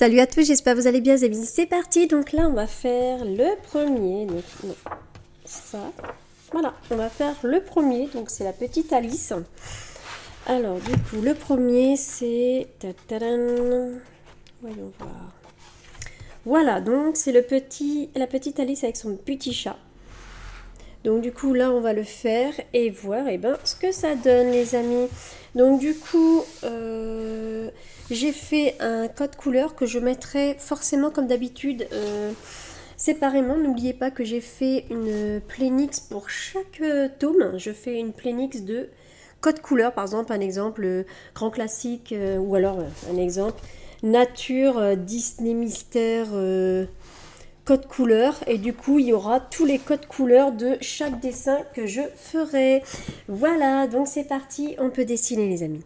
Salut à tous, j'espère que vous allez bien, les amis. C'est parti, donc là on va faire le premier. Donc, non, ça. Voilà, on va faire le premier, donc c'est la petite Alice. Alors du coup, le premier c'est... Voyons voir. Voilà, donc c'est la petite Alice avec son petit chat. Donc du coup là on va le faire et voir ce que ça donne les amis. Donc du coup j'ai fait un code couleur que je mettrai forcément comme d'habitude séparément. N'oubliez pas que j'ai fait une playlist pour chaque tome. Je fais une playlist de code couleur, par exemple un exemple grand classique ou alors un exemple nature, Disney mystère, code couleur, et du coup il y aura tous les codes couleurs de chaque dessin que je ferai. Voilà, donc c'est parti, on peut dessiner les amis.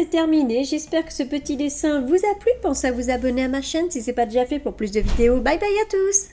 C'est terminé, j'espère que ce petit dessin vous a plu. Pensez à vous abonner à ma chaîne si ce n'est pas déjà fait pour plus de vidéos. Bye bye à tous!